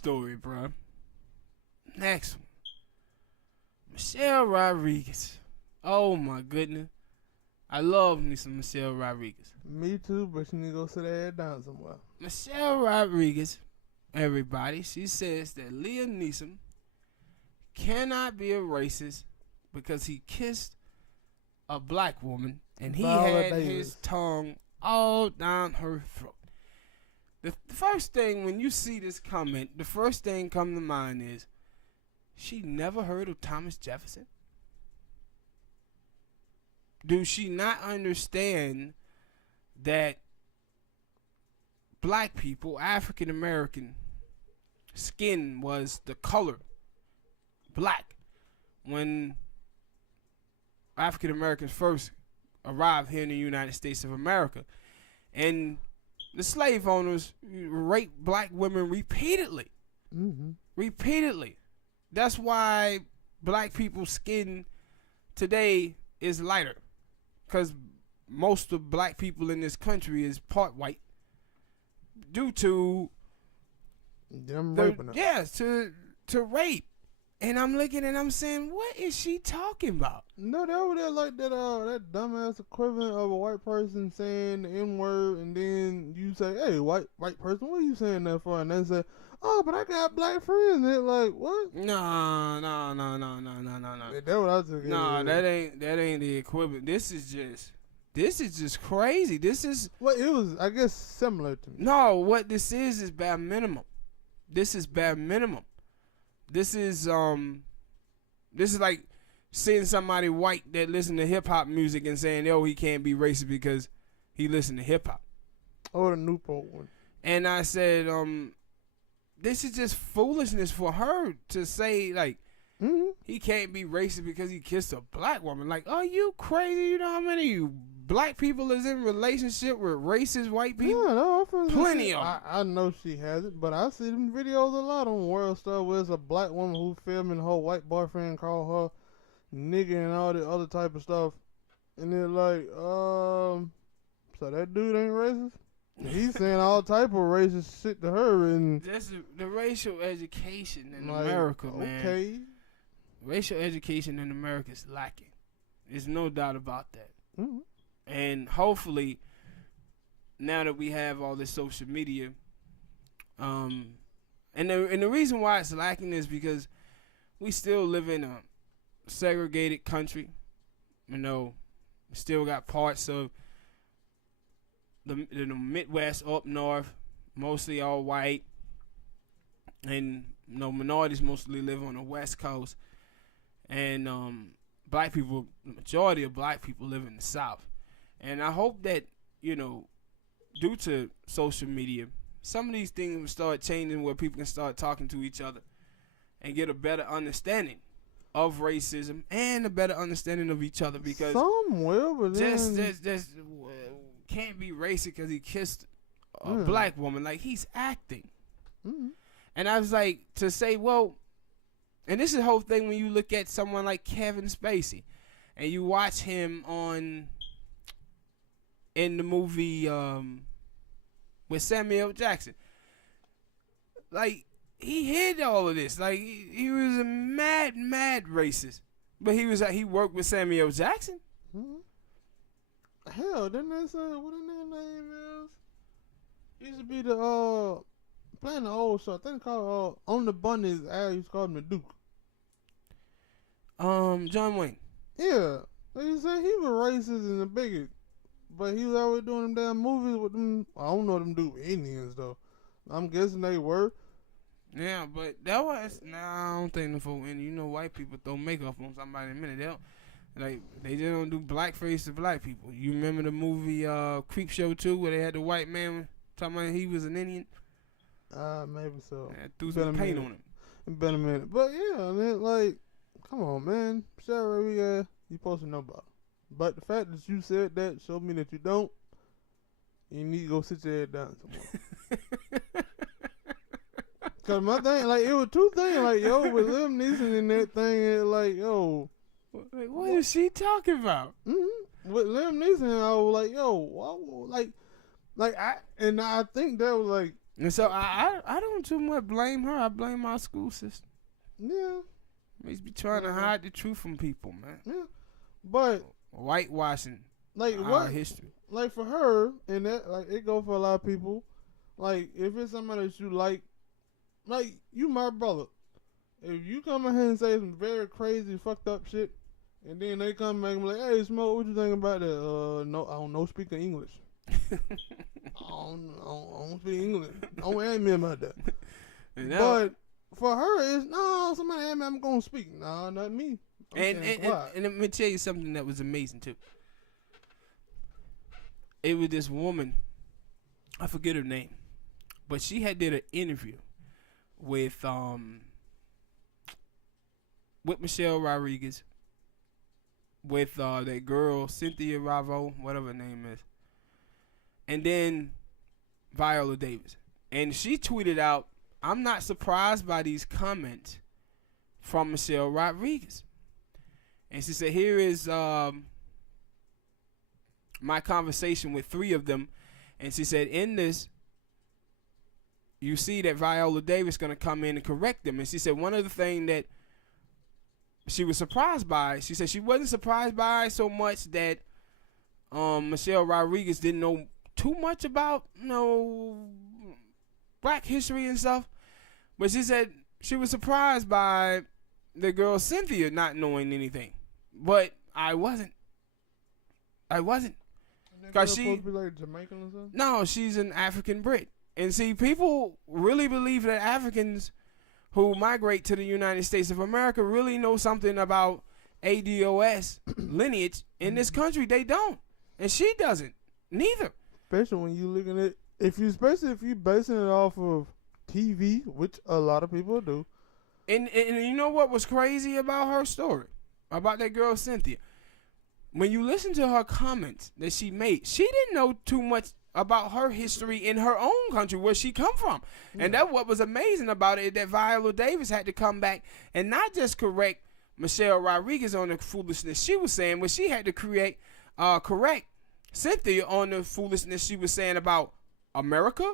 story, bro. Next one. Michelle Rodriguez. Oh my goodness. I love me some Michelle Rodriguez. Me too, but she need to go sit her head down somewhere. Michelle Rodriguez, everybody, she says that Liam Neeson cannot be a racist because he kissed a black woman and he had his tongue all down her throat. The first thing when you see this comment, the first thing come to mind is, she never heard of Thomas Jefferson? Do she not understand that black people, African American skin was the color black when African Americans first arrived here in the United States of America? And the slave owners raped black women repeatedly. Mm-hmm. Repeatedly. That's why black people's skin today is lighter. Because most of black people in this country is part white due to them raping her. Yes, to rape. And I'm looking and I'm saying, what is she talking about? No, that was like that dumbass equivalent of a white person saying the N-word, and then you say, hey, white person, what are you saying that for? And they say, oh, but I got black friends. And they're like, what? No. That's what I took. No, that ain't the equivalent. This is just crazy. This is well, it was, I guess, similar to me. No, what this is bare minimum. This is bare minimum. This is like seeing somebody white that listen to hip hop music and saying, "Oh, he can't be racist because he listen to hip hop." Oh, the Newport one. And I said, this is just foolishness for her to say, like, he can't be racist because he kissed a black woman. Like, are you crazy? You know how many black people is in relationship with racist white people? Yeah, no, plenty of them. I know she has it, but I see them videos a lot on World Star where it's a black woman who filming her white boyfriend call her nigga and all the other type of stuff. And they're like, so that dude ain't racist? He's saying all type of racist shit to her, and that's the racial education in like, America, man. Okay. Racial education in America is lacking. There's no doubt about that. Mm-hmm. And hopefully, now that we have all this social media, and the reason why it's lacking is because we still live in a segregated country. You know, we still got parts of the Midwest up north, mostly all white, and minorities mostly live on the West Coast, and black people, the majority of black people live in the South. And I hope that, due to social media, some of these things will start changing where people can start talking to each other and get a better understanding of racism and a better understanding of each other, because some will, but just can't be racist because he kissed a black woman. Like, he's acting. Mm-hmm. And I was like, to say, well, and this is the whole thing when you look at someone like Kevin Spacey and you watch him in the movie with Samuel Jackson. Like, he hid all of this. Like, he was a mad racist. But he worked with Samuel Jackson. Mm-hmm. Hell, didn't they say what their name is? Used to be the playing the old show. I think called On the Bunnies. Al used to call him the Duke. John Wayne. Yeah, they said he was racist and a bigot, but he was always doing them damn movies with them. I don't know them dude Indians though. I'm guessing they were. Yeah, but that was I don't think the folk Indian. White people throw makeup on somebody in a minute. They just don't do blackface to black people. You remember the movie Creep Show 2 where they had the white man talking about he was an Indian? Maybe so. Yeah, threw some paint on him. It's been a minute. But yeah, I mean, like, come on, man. Sarah, you supposed to know about it. But the fact that you said that showed me that you don't. You need to go sit your head down somewhere. Cause my thing, like, it was two things, like, yo, with Liam Neeson and that thing, and like, yo. Like, what is she talking about? Mm-hmm. With Liam Neeson, I was like, yo, I think that was like, And so I don't too much blame her. I blame our school system. Yeah. They be trying to hide the truth from people, man. Yeah. But whitewashing like our what history. like for her and that like it go for a lot of people. Like if it's somebody that you like you my brother. If you come in here and say some very crazy fucked up shit and then they come back and be like, hey Smoke, what you think about that? No, I don't know speak English. I don't speak English. Don't ask me about that. But for her, it's no. Somebody ask me, I'm gonna speak. No, not me. And let me tell you something that was amazing too. It was this woman, I forget her name, but she had did an interview with Michelle Rodriguez, with that girl Cynthia Ravo, whatever her name is, and then Viola Davis. And she tweeted out, I'm not surprised by these comments from Michelle Rodriguez. And she said, here is my conversation with 3 of them. And she said, in this, you see that Viola Davis going to come in and correct them. And she said, one of the things that she was surprised by, she said she wasn't surprised by so much that Michelle Rodriguez didn't know too much about, black history and stuff. But she said she was surprised by the girl Cynthia not knowing anything. But I wasn't. Because she supposed to be like Jamaican or something? No, she's an African Brit. And see, people really believe that Africans who migrate to the United States of America really know something about ADOS lineage. In this country, they don't. And she doesn't. Neither. Especially when you looking at, especially if you basing it off of TV, which a lot of people do. And you know what was crazy about her story? About that girl Cynthia? When you listen to her comments that she made, she didn't know too much about her history in her own country, where she come from. Yeah. And that's what was amazing about it, that Viola Davis had to come back and not just correct Michelle Rodriguez on the foolishness she was saying, but she had to correct Cynthia on the foolishness she was saying about America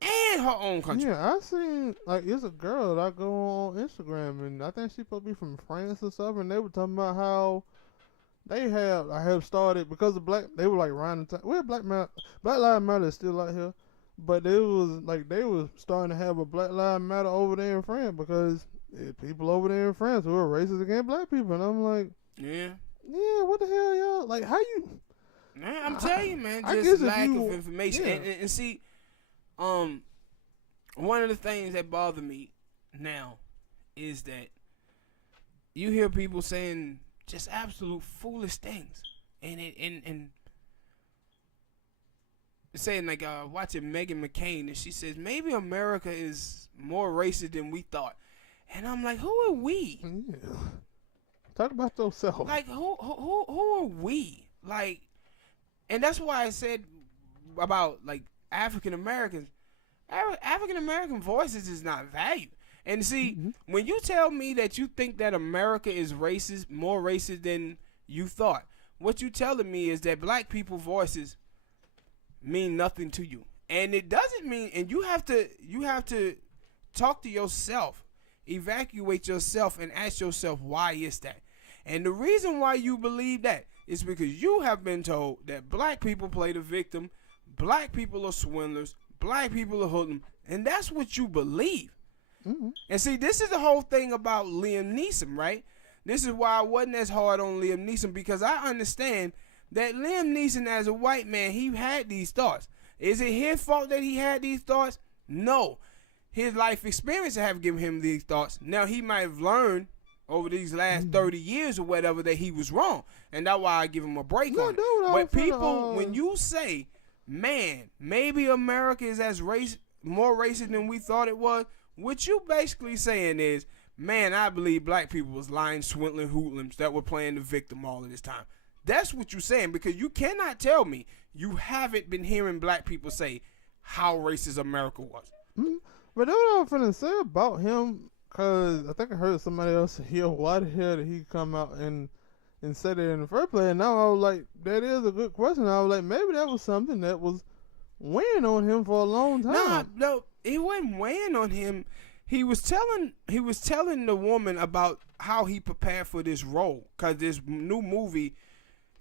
and her own country. Yeah, I seen, it's a girl that I go on Instagram, and I think she supposed to be from France or something, and they were talking about how I have started, because of they were like around the time, Black Lives Matter is still out here, but they was starting to have a Black Lives Matter over there in France, because people over there in France who are racist against black people, and I'm like, yeah, what the hell, y'all? Like, how you? Man, I'm telling you, man, just lack of information. Yeah. And see, one of the things that bother me now is that you hear people saying just absolute foolish things, and saying like watching Meghan McCain, and she says maybe America is more racist than we thought, and I'm like, who are we? Yeah. Talk about yourself. Like who are we? Like, and that's why I said about like African Americans. African American voices is not valued. And see, when you tell me that you think that America is racist, more racist than you thought, what you telling me is that black people voices mean nothing to you. And it doesn't mean, and you have to talk to yourself, evacuate yourself, and ask yourself, why is that? And the reason why you believe that is because you have been told that black people play the victim, black people are swindlers, black people are hoodlums, and that's what you believe. Mm-hmm. And see, this is the whole thing about Liam Neeson, right? This is why I wasn't as hard on Liam Neeson, because I understand that Liam Neeson, as a white man, he had these thoughts. Is it his fault that he had these thoughts? No. His life experience have given him these thoughts. Now, he might have learned over these last 30 years or whatever that he was wrong. And that's why I give him a break on it. But people, when you say, man, maybe America is more racist than we thought it was, what you basically saying is, man, I believe black people was lying, swindling hoodlums that were playing the victim all of this time. That's what you're saying, because you cannot tell me you haven't been hearing black people say how racist America was. Mm-hmm. But that's what I'm finna say about him, because I think I heard somebody else here, why the hell did he come out and say that in the first place? And now I was like, that is a good question. I was like, maybe that was something that was weighing on him for a long time. No, it wasn't weighing on him. He was telling the woman about how he prepared for this role, cause this new movie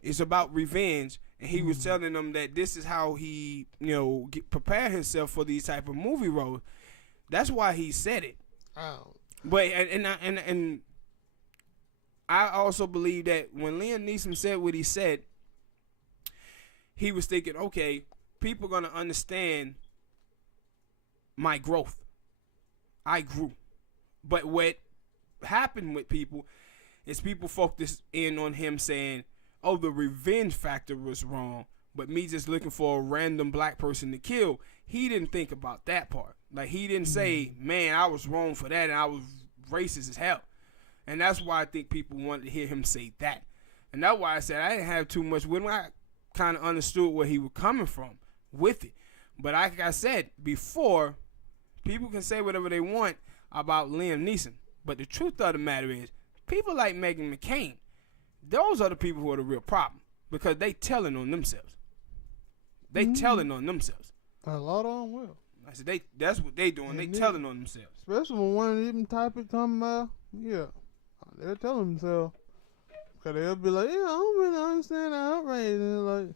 is about revenge, and he was telling them that this is how he prepare himself for these type of movie roles. That's why he said it. Oh. But and I also believe that when Liam Neeson said what he said, he was thinking, okay, people are gonna understand my growth. I grew. But what happened with people is people focused in on him saying, oh, the revenge factor was wrong, but me just looking for a random black person to kill, he didn't think about that part. Like, he didn't say, man, I was wrong for that and I was racist as hell. And that's why I think people wanted to hear him say that. And that's why I said I didn't have too much with him. I kind of understood where he was coming from with it. But like I said before, people can say whatever they want about Liam Neeson. But the truth of the matter is, people like Meghan McCain, those are the people who are the real problem. Because they telling on themselves. They telling on themselves. A lot of them will. I said that's what they doing. They telling on themselves. Especially when one of them topics come out, yeah. They're telling themselves. Because they'll be like, yeah, I don't really understand the outrage. And they're like,